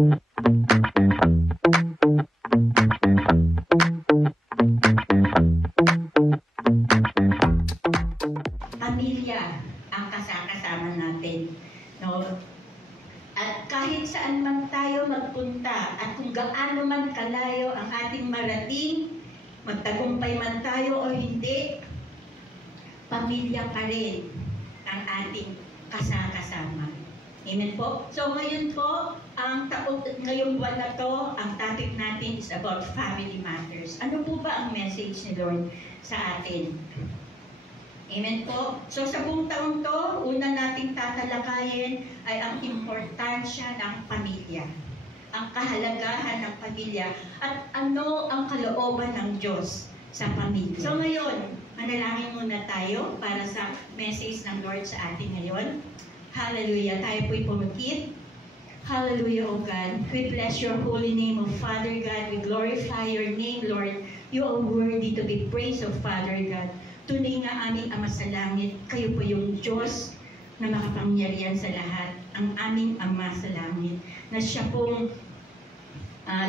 Pamilya ang kasama natin, no? At kahit saan man tayo magpunta at kung gaano man kalayo ang ating marating, magtagumpay man tayo o hindi, pamilya pa rin ang ating kasama. Amen po? So ngayon po, ngayong buwan na to, ang topic natin is about family matters. Ano po ba ang message ni Lord sa atin? Amen po? So sa buong taon to, una nating tatalakayin ay ang importansya ng pamilya. Ang kahalagahan ng pamilya at ano ang kalooban ng Diyos sa pamilya. So ngayon, manalangin muna tayo para sa message ng Lord sa atin ngayon. Hallelujah. Tayo po'y pumikit. Hallelujah, O God. We bless your holy name, O Father God. We glorify your name, Lord. You are worthy to be praised, O Father God. Tunay nga aming Ama sa langit, kayo po yung Diyos na makapangyarihan sa lahat. Ang aming Ama sa langit, na siya pong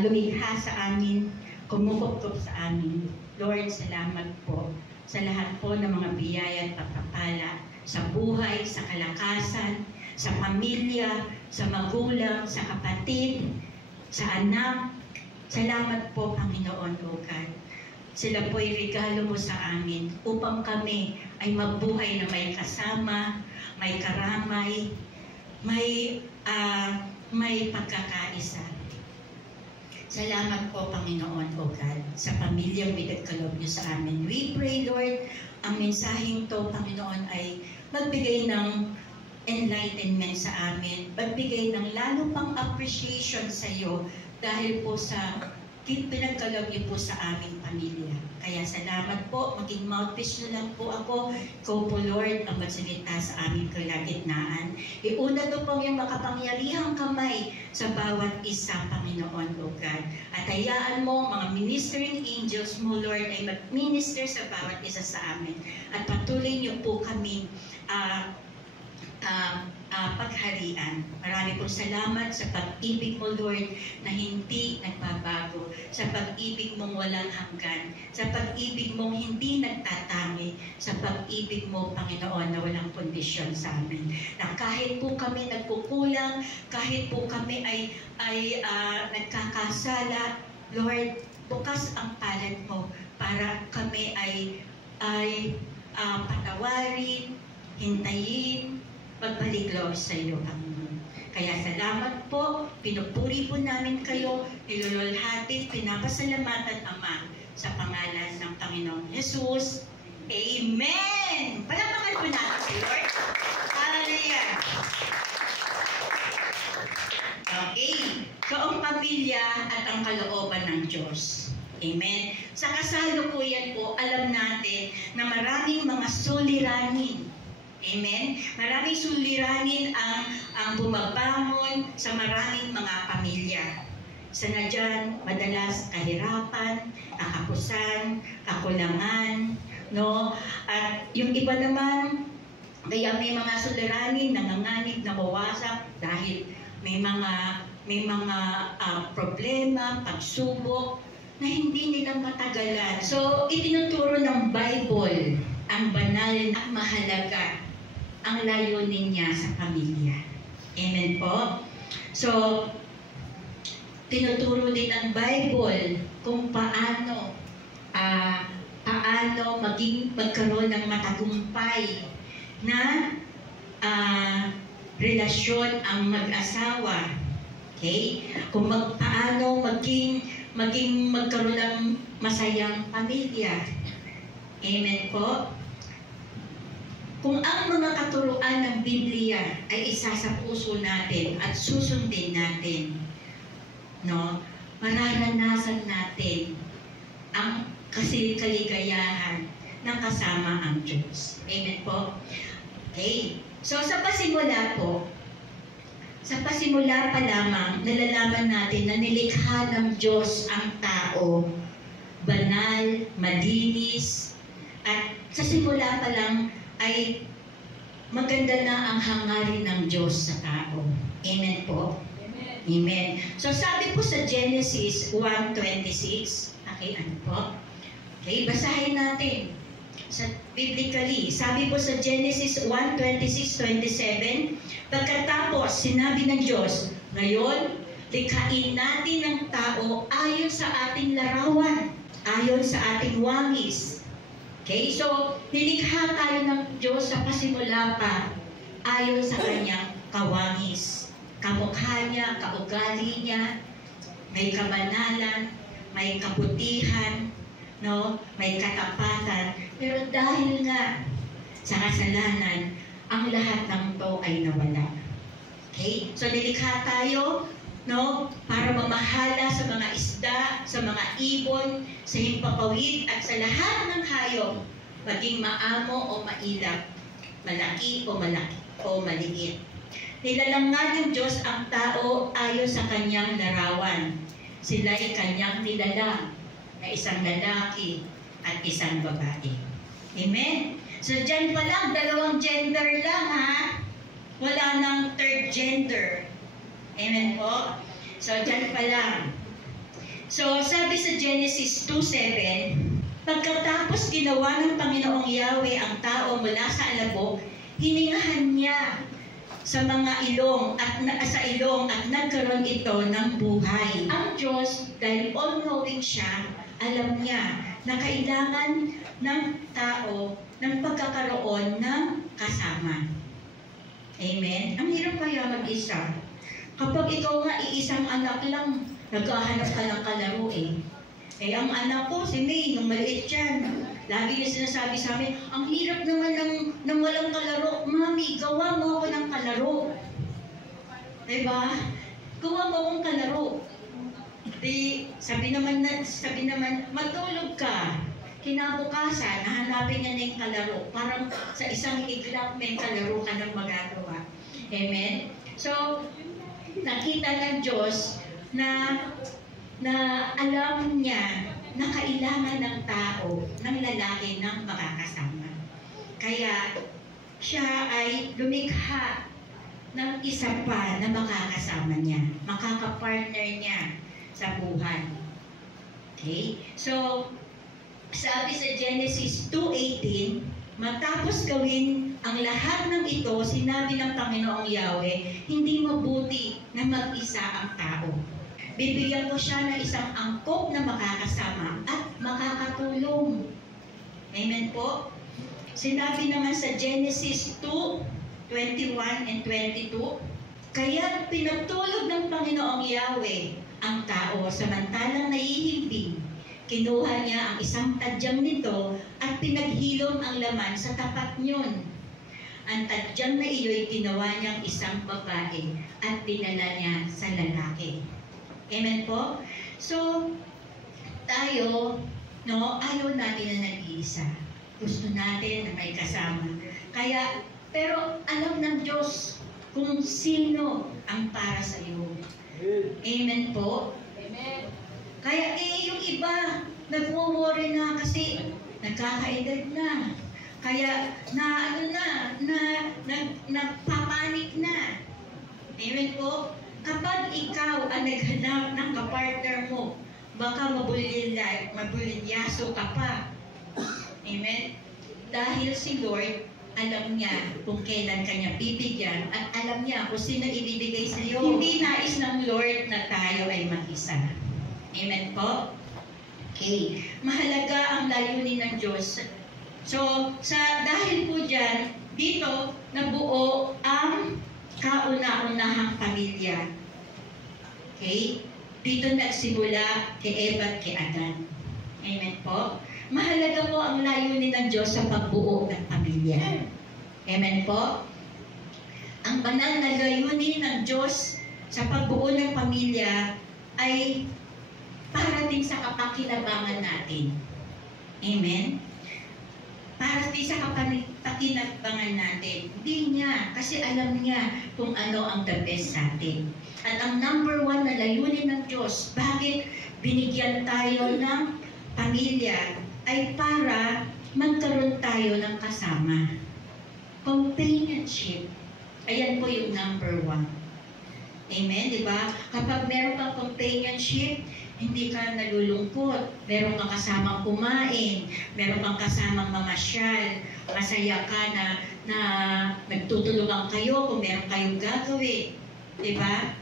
lumikha sa amin, kumukupkup sa amin. Lord, salamat po sa lahat po ng mga biyaya at pagpapala sa buhay, sa kalakasan, sa pamilya, sa magulang, sa kapatid, sa anak. Salamat po, Panginoon, O God. Sila po'y regalo mo sa amin upang kami ay mabuhay na may kasama, may karamay, may pagkakaisa. Salamat po, Panginoon, O God, sa pamilyang binagkaloob niyo sa amin. We pray, Lord, ang mensaheng to, Panginoon, ay magbigay ng enlightenment sa amin, magbigay ng lalo pang appreciation sa iyo dahil po sa pinagkaloob niyo po sa aming pamilya. Kaya salamat po, maging mouthpiece niyo lang po ako. Ikaw po, Lord, ang magsalita sa aming kalagitnaan. Iuna po pong yung makapangyarihang kamay sa bawat isa, Panginoon, O God. At hayaan mo, mga ministering angels mo, Lord, ay mag-minister sa bawat isa sa amin. At patuloy niyo po kami pagharian. Marami pong salamat sa pag-ibig mo, Lord, na hindi nagbabago, sa pag-ibig mong walang hanggan, sa pag-ibig mong hindi nagtatangi, sa pag-ibig mo, Panginoon, na walang kondisyon sa amin. Na kahit po kami nagkukulang, kahit po kami ay nagkakasala, Lord, bukas ang palad mo para kami ay patawarin, hintayin, pagbalik loob sa iyo, Panginoon. Kaya salamat po, pinupuri po namin kayo, nilululhati, pinapasalamatan, Ama, sa pangalan ng Panginoong Jesus. Amen! Palakpakan po natin si Lord. Hallelujah! Okay, so ang pamilya at ang kalooban ng Diyos. Amen. Sa kasalukuyan po, alam natin na maraming mga suliranin. Amen? Maraming suliranin ang bumabangon sa maraming mga pamilya. Isa na dyan, madalas kahirapan, kakapusan, kakulangan, no? At yung iba naman, kaya may mga suliranin, nanganganib, nawawasak dahil may mga problema, pagsubok, na hindi nila matagalan. So, itinuturo ng Bible ang banal at mahalaga ang layunin niya sa pamilya. Amen po? So, tinuturo din ng Bible kung paano magkaroon ng matagumpay na relasyon ang mag-asawa. Okay? Kung paano maging magkaroon ng masayang pamilya. Amen po? Kung ang mga katuruan ng Biblia ay isa sa puso natin at susundin natin, no, mararanasan natin ang kaligayahan ng kasama ang Diyos. Amen po? Okay. So sa pasimula pa lamang, nalalaman natin na nilikha ng Diyos ang tao, banal, malinis, at sa simula pa lang ay maganda na ang hangarin ng Diyos sa tao. Amen po? Amen. Amen. So sabi po sa Genesis 1:26, okay, ano po? Okay, basahin natin. Biblically, sabi po sa Genesis 1:26-27, pagkatapos sinabi ng Diyos, ngayon, likhain natin ang tao ayon sa ating larawan, ayon sa ating wangis. Okay, so nilikha tayo ng Diyos sa pasimula pa, ayon sa kanyang kawangis. Kamukha niya, kaugali niya, may kabanalan, may kabutihan, no? May katapatan. Pero dahil nga sa kasalanan, ang lahat ng to ay nawala. Okay? So nilikha tayo, no? Para mamahala sa mga isda, sa mga ibon, sa himpapawid, at sa lahat ng hayop, maging maamo o mailap, malaki o maliit. Nilalangan ng Diyos ang tao ayon sa kanyang larawan. Sila'y kanyang nilalang na isang lalaki at isang babae. Amen? So dyan pa lang, dalawang gender lang ha. Wala nang third gender. Amen po? So dyan pa lang. So sabi sa Genesis 2:7, pagkatapos ginawa ng Panginoong Yahweh ang tao mula sa alabok, hiningahan niya sa mga ilong at nagkaroon ito ng buhay. Ang Diyos, dahil all-knowing siya, alam niya na kailangan ng tao ng pagkakaroon ng kasama. Amen? Ang hirap kaya mag-isa. Kapag ikaw nga iisang anak lang, naghahanap ka ng kalaro eh. Eh, ang anak ko, si May, nung maliit yan, lagi niya sinasabi sa amin, ang hirap naman ng walang kalaro. Mami, gawa mo ako ng kalaro. Diba? Gawa mo akong kalaro. Di, sabi naman, matulog ka. Kinabukasan, nahanapin niya na yung kalaro. Parang sa isang iglap, may kalaro ka ng magagawa. Amen? So, nakita ng Diyos na alam niya na kailangan ng tao, ng lalaki, ng makakasama. Kaya siya ay lumikha ng isa pa na makakasama niya, makakapartner niya sa buhay. Okay? So, sabi sa Genesis 2:18, matapos gawin ang lahat ng ito, sinabi ng Panginoong Yahweh, hindi mabuti na mag-isa ang tao. Bibigyan ko siya ng isang angkop na makakasama at makakatulong. Amen po? Sinabi naman sa Genesis 2:21 and 22, kaya pinagtulog ng Panginoong Yahweh ang tao samantalang nahihimbing. Kinuha niya ang isang tadyang nito at pinaghilom ang laman sa tapat niyon. Ang tadyang na iyo'y ginawa niyang isang babae at dinala niya sa lalaki. Amen po? So, tayo, no, ayaw natin na nag-iisa. Gusto natin na may kasama. Kaya, pero alam ng Diyos kung sino ang para sa iyo. Amen po? Amen. Kaya yung iba, nagwo-worry na kasi nagkakaedad na. Kaya, nagpapanik na. Amen po? Kapag ikaw ang naghanap ng kapartner mo, baka mabulilyaso ka pa. Amen? Dahil si Lord, alam niya kung kailan kanya bibigyan at alam niya kung sino ibibigay sa iyo. Hindi nais ng Lord na tayo ay mag-isa. Amen po? Okay. Mahalaga ang layunin ng Diyos. So, dahil po dyan, dito nabuo ang kauna-unahang pamilya. Okay? Dito nagsimula kay Eva at kay Adan. Amen po? Mahalaga po ang layunin ng Diyos sa pagbuo ng pamilya. Amen po? Ang banal na layunin ng Diyos sa pagbuo ng pamilya ay para din sa kapakinabangan natin. Amen? Para din sa kapakinabangan natin. Hindi niya, kasi alam niya kung ano ang the best sa atin. At ang number one na layunin ng Diyos, bakit binigyan tayo ng pamilya, ay para magkaroon tayo ng kasama. Companionship. Ayan po yung number one. Amen, di ba? Kapag meron kang companionship, hindi ka nalulungkot. Meron kang kasamang kumain, meron kang kasamang mamasyal, masaya ka na nagtutulungan kayo kung meron kayong gagawin. Di ba?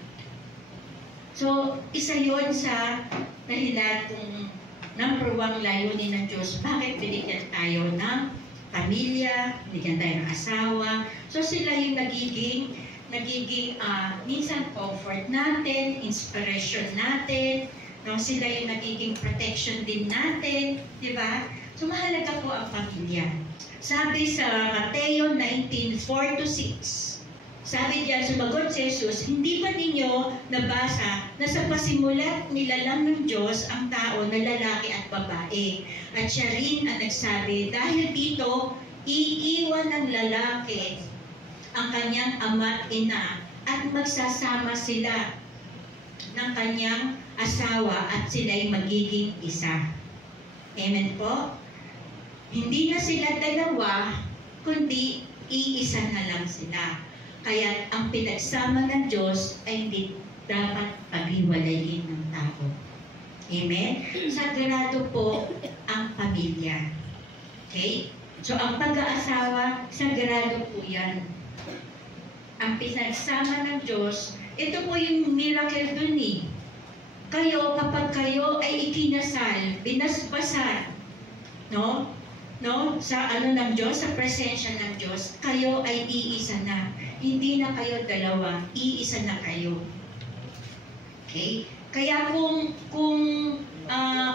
So, isa yon sa dahilan kung number one layunin ng Diyos, bakit binigyan tayo ng pamilya, binigyan tayo ng asawa. So, sila yung nagiging minsan comfort natin, inspiration natin, no? Sila yung nagiging protection din natin, di ba? So, mahalaga po ang pamilya. Sabi sa Mateo 19:4-6, sabi diyan, sumagot si Jesus, hindi ba ninyo nabasa na sa pasimulat nilalang ng Diyos ang tao na lalaki at babae? At siya rin ang nagsabi, dahil dito, iiwan ng lalaki ang kanyang ama at ina at magsasama sila ng kanyang asawa at sila'y magiging isa. Amen po? Hindi na sila dalawa, kundi iisa na lang sila. Kaya ang pinagsama ng Diyos ay hindi dapat paghiwalayin ng tao. Amen? Sagrado po ang pamilya. Okay? So ang pag-aasawa, sagrado po yan. Ang pinagsama ng Diyos, ito po yung miracle dun eh. Kayo, kapag kayo ay ikinasal, binasbasan, no? Sa ng Diyos, sa presensya ng Diyos, kayo ay iisa na. Hindi na kayo dalawa, iisa na kayo. Okay? Kaya kung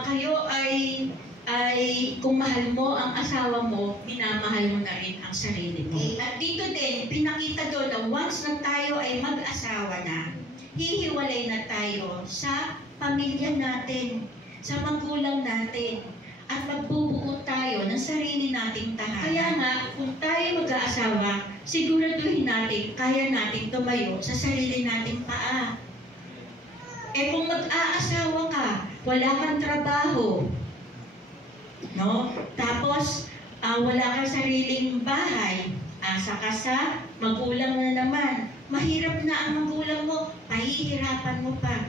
kayo ay kung mahal mo ang asawa mo, minamahal mo na rin ang sarili mo. Okay? At dito din, pinakita doon na once na tayo ay mag-asawa na, hihiwalay na tayo sa pamilya natin, sa magulang natin, at magbubuo tayo ng sarili nating tahanan. Kaya nga, kung tayo mag-aasawa, siguraduhin natin, kaya natin tumayo sa sarili nating paa. Kung mag-aasawa ka, wala kang trabaho, no? Tapos, wala kang sariling bahay, asa ka sa magulang na naman. Mahirap na ang magulang mo, pahihirapan mo pa.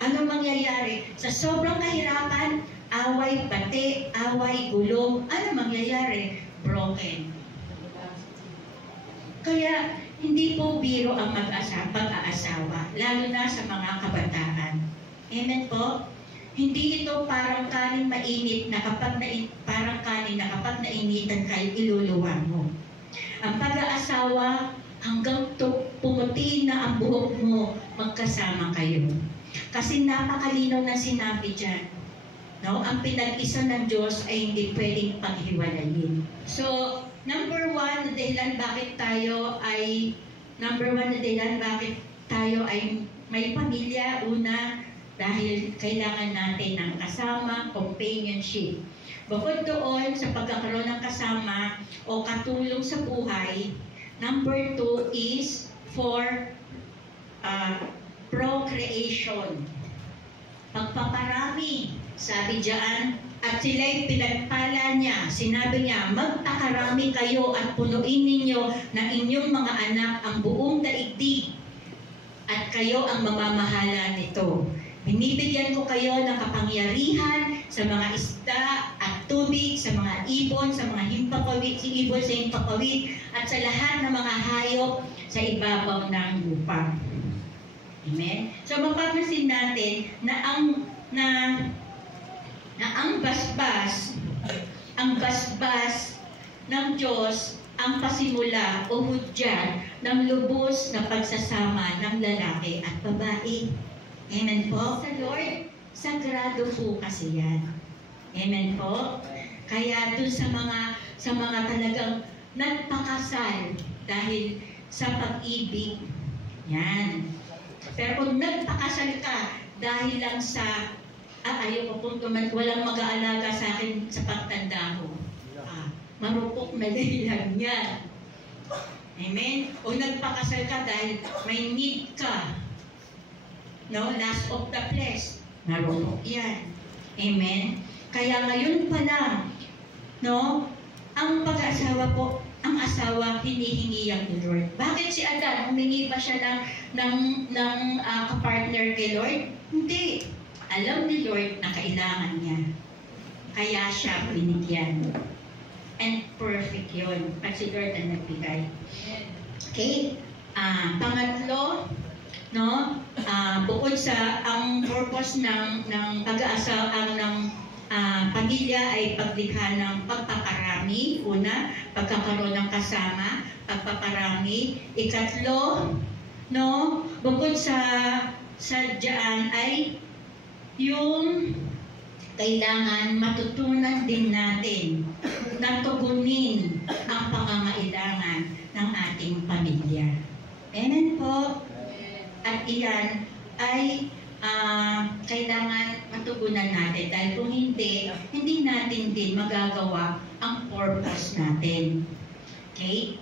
Ano mangyayari? Sa sobrang kahirapan, away, bate, away, gulo, ano mangyayari? Broken. Kaya, hindi po biro ang pag-aasawa, lalo na sa mga kabataan. Amen po? Hindi ito parang kanin mainit na kapag nainitan kayo, iluluwa mo. Ang pag-aasawa, hanggang pumuti na ang buhok mo, magkasama kayo. Kasi napakalinaw na sinabi dyan. No? Ang pinag-isa ng Diyos ay hindi pwedeng paghiwalayin. So, number one na dahilan bakit tayo ay may pamilya, una, dahil kailangan natin ng kasama, companionship. Bukod doon sa pagkakaroon ng kasama o katulong sa buhay, number two is for procreation. Pagpaparami, sabi diyan, at sila'y pinagpala niya. Sinabi niya, magpakarami kayo at punuin ninyo ng inyong mga anak ang buong daigdig at kayo ang mamamahala nito. Binibigyan ko kayo ng kapangyarihan sa mga isda at tubig, sa mga ibon, sa mga himpapawid, ibon sa himpapawid, at sa lahat ng mga hayop sa ibabaw ng lupa. Amen? So mapapansin natin na ang basbas ng Diyos ang pasimula o hudyat ng lubos na pagsasama ng lalaki at babae. Amen po? Sa Lord, sagrado po kasi yan. Amen po? Kaya dun sa mga talagang nagpakasal dahil sa pag-ibig, yan. Pero kung nagpakasal ka dahil lang sa ayoko kung walang mag-aalaga sa akin sa pagtanda ko. Marupok na dahilan yan. Amen? O nagpakasal ka dahil may need ka. No? Last of the flesh. Marupok yan. Amen? Kaya ngayon pa lang, no? Ang pag-aasawa po, ang asawa hinihingi yan ni Lord. Bakit si Adan? Humingi ba siya ng kapartner kay Lord? Hindi. Alam ni Lord na kailangan niya. Kaya siya binigyan. And perfect yun. At si Lord ang nagbigay. Okay? Pangatlo, no? Bukod sa ang purpose ng pag-aasawa ng pamilya ay paglikha ng pagpaparami. Una, pagkakaroon ng kasama, pagpaparami. Ikatlo, no? Bukod sa diyan ay yung kailangan matutunan din natin na tugunin ang pangangailangan ng ating pamilya. Amen po. At iyan ay kailangan matugunan natin dahil kung hindi natin din magagawa ang purpose natin. Okay?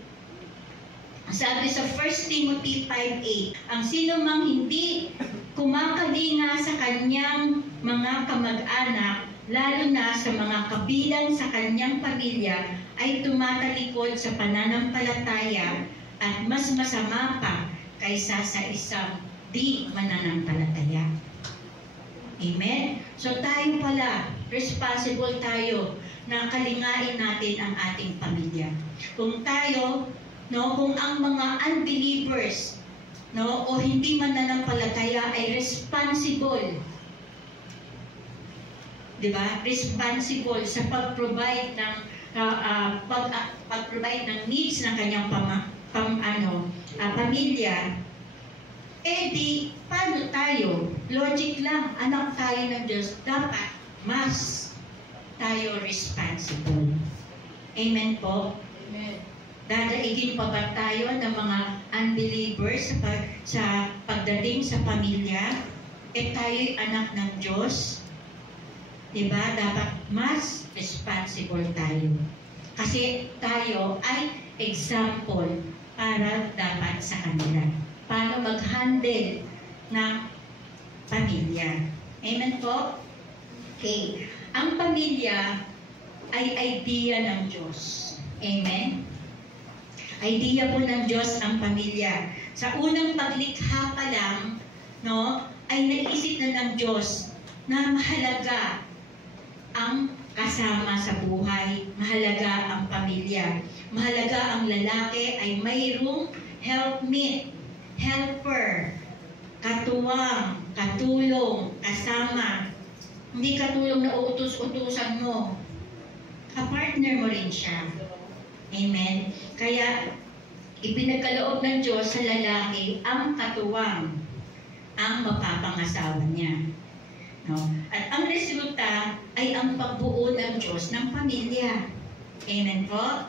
Sabi sa 1 Timothy 5:8, ang sino mang hindi kumakalinga sa kanyang mga kamag-anak, lalo na sa mga kabilang sa kanyang pamilya, ay tumatalikod sa pananampalataya at mas masama pa kaysa sa isang di mananampalataya. Amen? So tayo pala, responsible tayo na kalingain natin ang ating pamilya. Kung tayo, no, kung ang mga unbelievers, no, o hindi mananampalataya ay responsible, di ba? Responsible sa pag-provide ng pag-provide ng needs ng kanyang pamilya. Eh di, paano tayo? Logic lang, anak tayo ng Diyos, dapat mas tayo responsible. Amen po? Amen. Dadaigin pa ba tayo ng mga unbelievers sa pagdating sa pamilya? Eh tayo'y anak ng Diyos. Diba? Dapat mas responsible tayo. Kasi tayo ay example para dapat sa kanila. Paano mag-handle ng pamilya. Amen po? Okay. Ang pamilya ay idea ng Diyos. Amen? Idea po ng Diyos ang pamilya. Sa unang paglikha pa lang, no, ay naisip na ng Diyos na mahalaga ang kasama sa buhay, mahalaga ang pamilya, mahalaga ang lalaki ay mayroong helpmate, helper, katuwang, katulong, kasama. Hindi katulong na uutos-utusan mo. Kapartner mo rin siya. Amen? Kaya, ipinagkaloob ng Diyos sa lalaki ang katuwang, ang mapapangasawa niya. No? At ang resulta ay ang pagbuo ng Diyos ng pamilya. Amen po?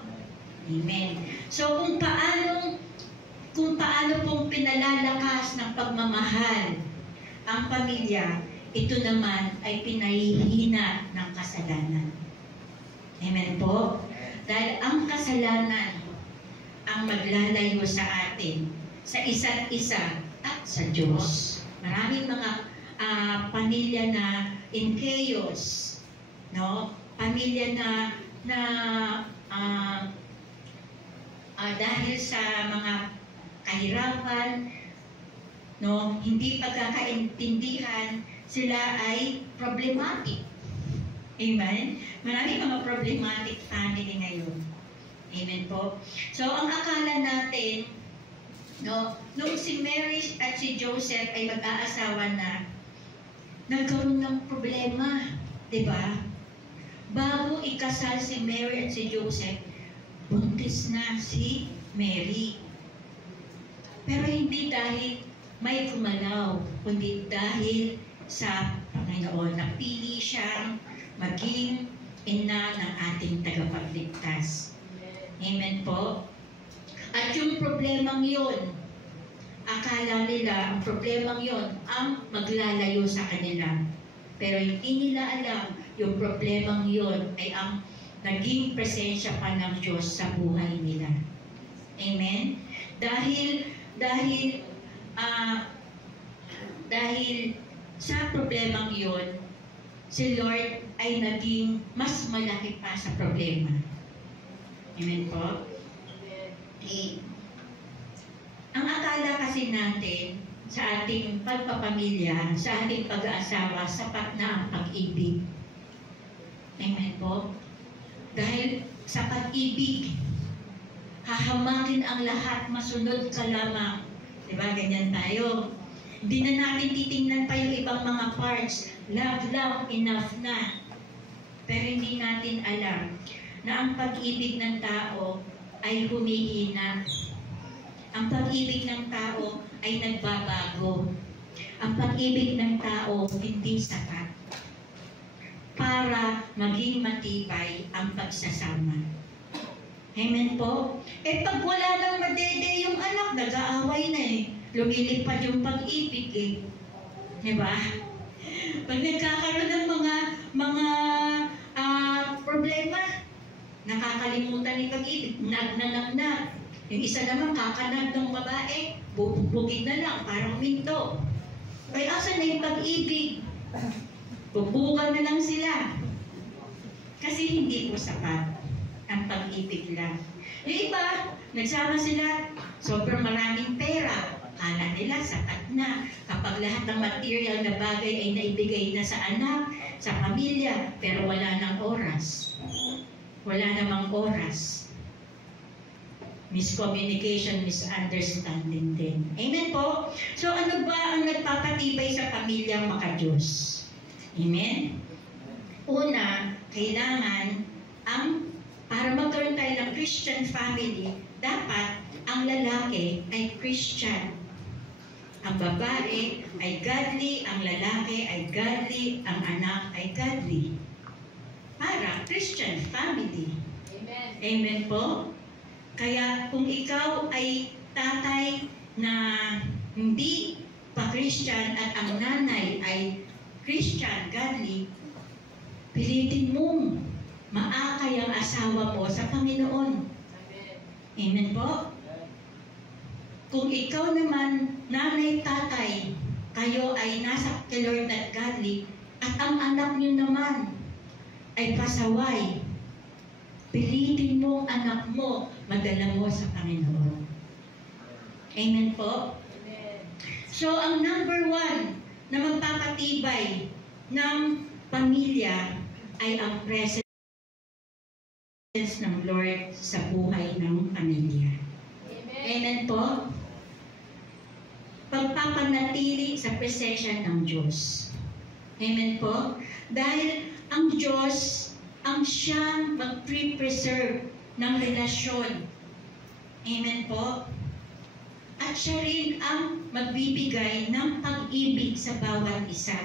Amen. So, kung paano pong pinalalakas ng pagmamahal ang pamilya, ito naman ay pinahihina ng kasalanan. Amen po? Dahil ang kasalanan ang maglalayo sa atin, sa isa't isa at sa Diyos. Maraming mga pamilya na in chaos, no? Pamilya na dahil sa mga kahirapan, no, hindi pagkakaintindihan, sila ay problematic. Amen? Maraming mga problematic family ngayon. Amen po? So, ang akala natin, no, nung si Mary at si Joseph ay mag-aasawa na, nagkaroon ng problema. Diba? Bago ikasal si Mary at si Joseph, buntis na si Mary. Pero hindi dahil may gumalaw, kundi dahil sa Panginoon, napili siyang maging ina ng ating tagapagligtas. Amen po? At yung problemang yun, akala nila ang problemang yun ang maglalayo sa kanila. Pero hindi nila alam yung problemang yun ay ang naging presensya pa ng Diyos sa buhay nila. Amen? Dahil sa problemang yun, si Lord ay naging mas malaki pa sa problema. Amen po? Okay. Ang akala kasi natin sa ating pagpapamilya, sa ating pag-aasawa, sapat na ang pag-ibig. Amen po? Dahil sa pag-ibig, hahamakin ang lahat, masunod ka lamang. Diba? Ganyan tayo. Hindi na natin titingnan pa yung ibang mga parts. Love lang, enough na. Pero hindi natin alam na ang pag-ibig ng tao ay humihina. Ang pag-ibig ng tao ay nagbabago. Ang pag-ibig ng tao hindi sapat para maging matibay ang pagsasama. Amen po? Pag wala nang madede yung anak, nag-aaway na eh. Lumilipad yung pag-ibig eh. Diba? Pag nagkakaroon ng mga problema, nakakalimutan ni pag-ibig, nag. Yung isa naman kakanag ng babae, bubugin na lang, parang minto. Ay asan na yung pag-ibig? Bubugan na lang sila. Kasi hindi po sapat ang pag-ibig lang. Yung iba, nagsama sila, sobrang maraming pera. Kala nila sapat na. Kapag lahat ng material na bagay ay naibigay na sa anak, sa pamilya, pero wala nang oras. Wala namang oras. Miscommunication, misunderstanding din. Amen po? So ano ba ang nagpapatibay sa pamilyang maka-Diyos? Amen? Una, kailangan para magkaroon tayo ng Christian family, dapat ang lalaki ay Christian. Ang babae ay godly, ang lalaki ay godly, ang anak ay godly. Para Christian family. Amen. Amen po? Kaya kung ikaw ay tatay na hindi pa Christian at ang nanay ay Christian, godly, pilitin mong maakay ang asawa mo sa Panginoon. Amen po? Kung ikaw naman, nanay, tatay, kayo ay nasa kay Lord at godly, at ang anak niyo naman ay pasaway, pilitin mo ang anak mo, madala mo sa Panginoon. Amen po? Amen. So, ang number one na magpapatibay ng pamilya ay ang presence ng Lord sa buhay ng pamilya. Amen, Amen po? Pagpapanatili sa presensya ng Diyos. Amen po? Dahil ang Diyos ang siyang mag-preserve ng relasyon. Amen po? At siya rin ang magbibigay ng pag-ibig sa bawat isa.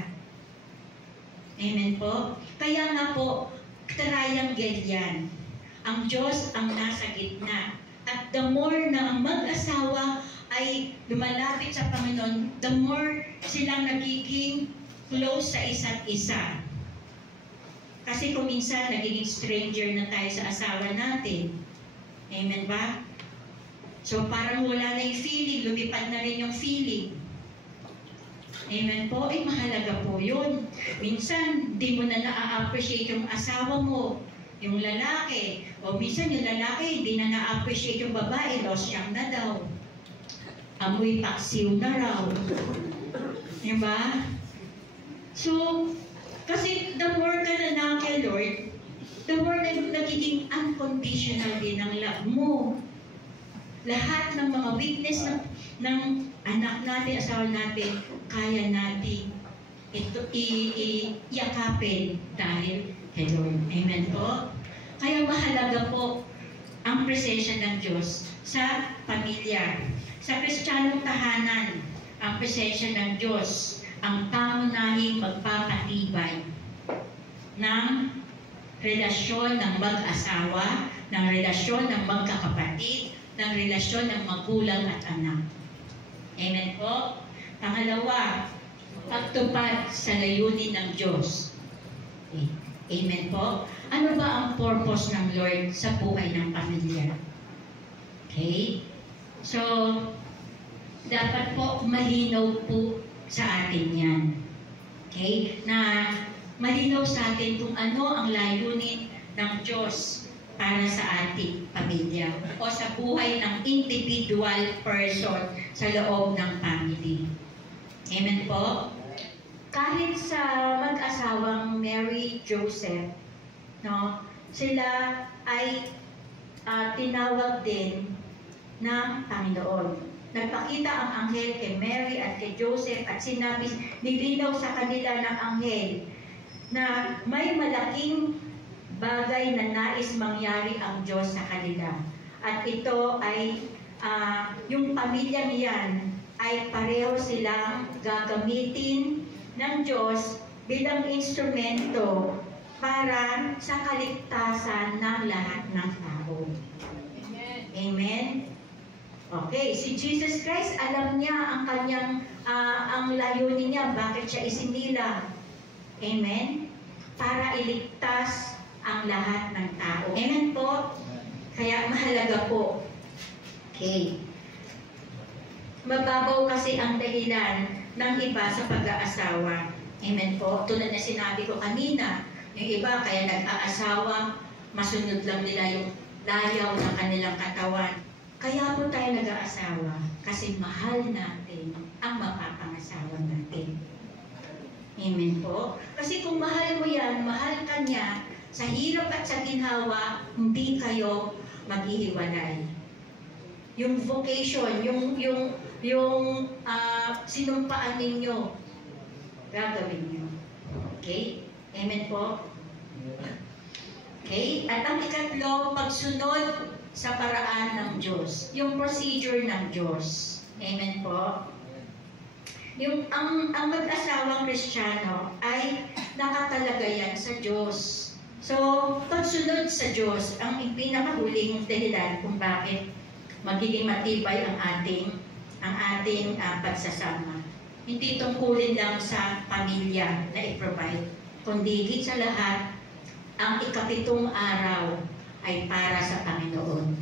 Amen po? Kaya nga po, triangle yan. Ang Diyos ang nasa gitna. At the more na ang mag-asawa ay lumalapit sa Panginoon, the more silang nagiging close sa isa't isa. Kasi kung minsan nagiging stranger na tayo sa asawa natin. Amen ba? So parang wala na yung feeling, lumipad na rin yung feeling. Amen po? Ay mahalaga po yun. Minsan, di mo na na-appreciate yung asawa mo, yung lalaki. O minsan yung lalaki, hindi na na-appreciate yung babae, lost young na daw. Amoy paksiw na raw. Diba? So, kasi the more ka na kay Lord, the more nagiging unconditional din ang love mo. Lahat ng mga weakness ng anak natin, asawa natin, kaya natin iyakapin dahil kay Lord. Amen po? Kaya mahalaga po ang presensya ng Diyos sa pamilya. Sa Kristiyanong tahanan, ang presensya ng Diyos ang pangunahing magpapatibay ng relasyon ng mag-asawa, ng relasyon ng magkakapatid, ng relasyon ng magulang at anak. Amen po? Pangalawa, pagtupad sa layunin ng Diyos. Okay. Amen po? Ano ba ang purpose ng Lord sa buhay ng pamilya? Okay? So, dapat po malinaw po sa atin yan. Okay? Na malinaw sa atin kung ano ang layunin ng Diyos para sa ating pamilya o sa buhay ng individual person sa loob ng family. Amen po? Kahit sa mag-asawang Mary Joseph, no, sila ay tinawag din ng Panginoon. Nagpakita ang anghel kay Mary at kay Joseph at sinabi, nilinaw sa kanila ng anghel na may malaking bagay na nais mangyari ang Diyos sa kanila. At ito ay, yung pamilyang yan ay pareho silang gagamitin ng Diyos bilang instrumento para sa kaligtasan ng lahat ng tao. Amen. Amen? Okay, si Jesus Christ, alam niya ang kanyang, ang layunin niya, bakit siya isinilang. Amen? Para iligtas ang lahat ng tao. Amen po? Kaya mahalaga po. Okay. Mababaw kasi ang dahilan ng iba sa pag-aasawa. Amen po? Tulad na sinabi ko kanina, yung iba kaya nag-aasawa, masunod lang nila yung layaw ng kanilang katawan. Kaya po tayo nag-aasawa kasi mahal natin ang mapapangasawa natin. Amen po? Kasi kung mahal mo yan, mahal ka niya, sa hirap at sa ginhawa, hindi kayo maghihiwalay. Yung vocation, yung sinumpaan ninyo, gagawin nyo. Okay? Amen po? Okay? At ang ikatlo, pagsunod sa paraan ng Diyos. Yung procedure ng Diyos. Amen po? Ang mag-asawang Kristiyano ay nakatalagayan sa Diyos. So, pagsunod sa Diyos ang pinakahuling dahilan kung bakit magiging matibay ang ating pagsasama. Hindi tungkulin lang sa pamilya na i-provide, kundi higit sa lahat, ang ikapitong araw ay para sa Panginoon.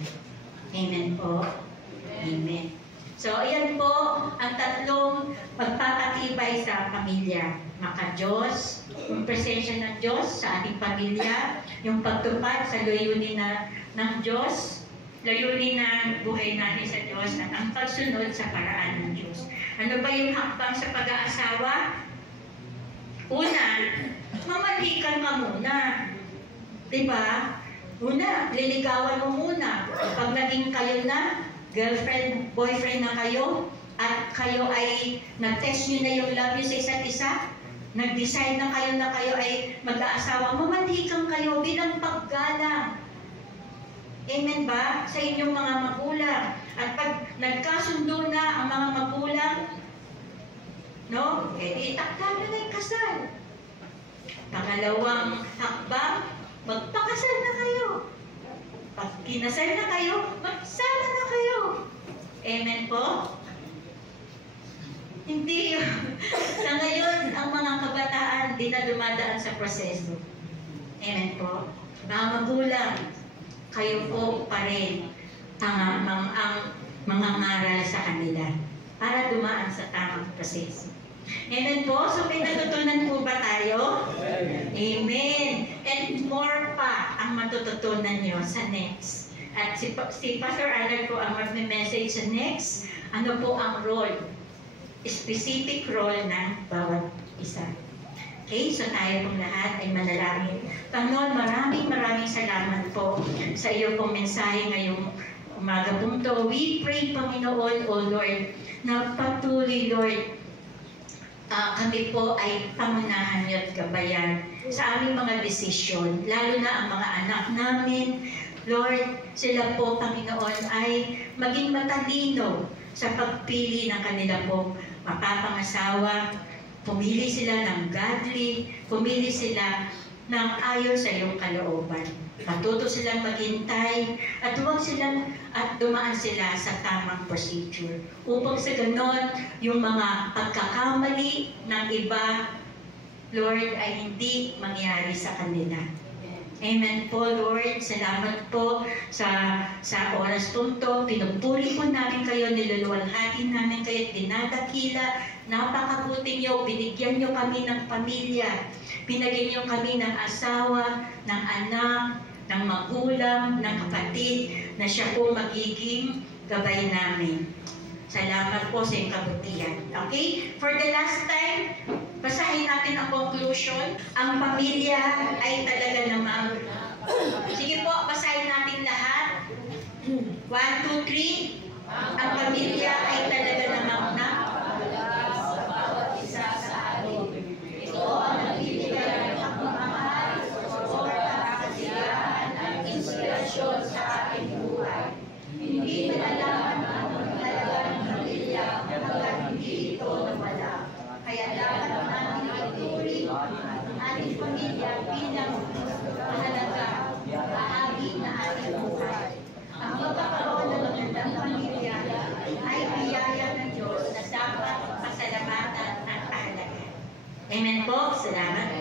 Amen po? Amen. So, ayan po ang tatlong pagpapatibay sa pamilya. Maka-Diyos, yung presensya ng Diyos sa ating pamilya, yung pagtupad sa layunin ng Diyos, layunin ng buhay natin sa Diyos, at ang pagsunod sa paraan ng Diyos. Ano ba yung hakbang sa pag-aasawa? Una, mamalikan ka muna. Diba? Una, liligawan mo muna. Pag naging kayo na, girlfriend, boyfriend na kayo, at kayo ay nag-test nyo na yung love nyo sa isa't isa, nag-decide na kayo ay mag-aasawa, mamalikan kayo bilang paggalang. Amen ba? Sa inyong mga magulang. At pag nagkasundo na ang mga magulang, no? Itakda na yung kasal. Pangalawang hakbang, magpakasal na kayo. Pag kinasal na kayo, magsama na kayo. Amen po? Hindi yun. Sa ngayon, ang mga kabataan, di na dumadaan sa proseso. Amen po? Mga magulang, kayo po pa rin ang mga ngaral sa kanila para dumaan sa tamang proseso. Amen po? So, may natutunan po ba tayo? Amen. And more pa ang matututunan nyo sa next. At si Pastor Arnold po ang mag-message sa next. Ano po ang role? Specific role ng bawat isa. Okay, so tayo pong lahat ay manalangin. Panginoon, maraming salamat po sa iyo pong mensahe ngayong umaga pong to. We pray, Panginoon, O Lord, na patuloy, Lord, kami po ay pangunahan niyo at gabayan sa aming mga desisyon, lalo na ang mga anak namin. Lord, sila po, Panginoon, ay maging matalino sa pagpili ng kanila pong mapapangasawa. Pumili sila ng godly, pumili sila ng ayon sa iyong kalooban. Matuto silang maghintay at huwag silang at dumaan sila sa tamang procedure. Upang sa ganon, yung mga pagkakamali ng iba, Lord, ay hindi mangyari sa kanila. Amen po, Lord. Salamat po sa oras po ito. Pinupuri po namin kayo, niluluwalhati namin kayo, dinadakila. Napakabuti niyo, binigyan niyo kami ng pamilya. Binigyan niyo kami ng asawa, ng anak, ng magulang, ng kapatid, na siya po magiging gabay namin. Salamat po sa iyong kabutihan. Okay? For the last time, basahin natin ang conclusion. Ang pamilya ay talaga namang... Sige po, basahin natin lahat. 1, 2, 3. Ang pamilya ay talaga namang na... isa sa atin. Ito ang nagbibigay ng pagmamahal, suporta, kasiyahan, at inspirasyon sa ating buhay. Hindi malalaman ang talaga ng pamilya hanggang hindi ito nawala. Kaya dapat natin ituring ang ating pamilya bilang mahalaga bahagi na ating buhay. Ang pagkakaroon ng magandang pamilya ay biyaya ng Diyos na dapat pasalamatan at pahalagahan. Amen po. Salamat.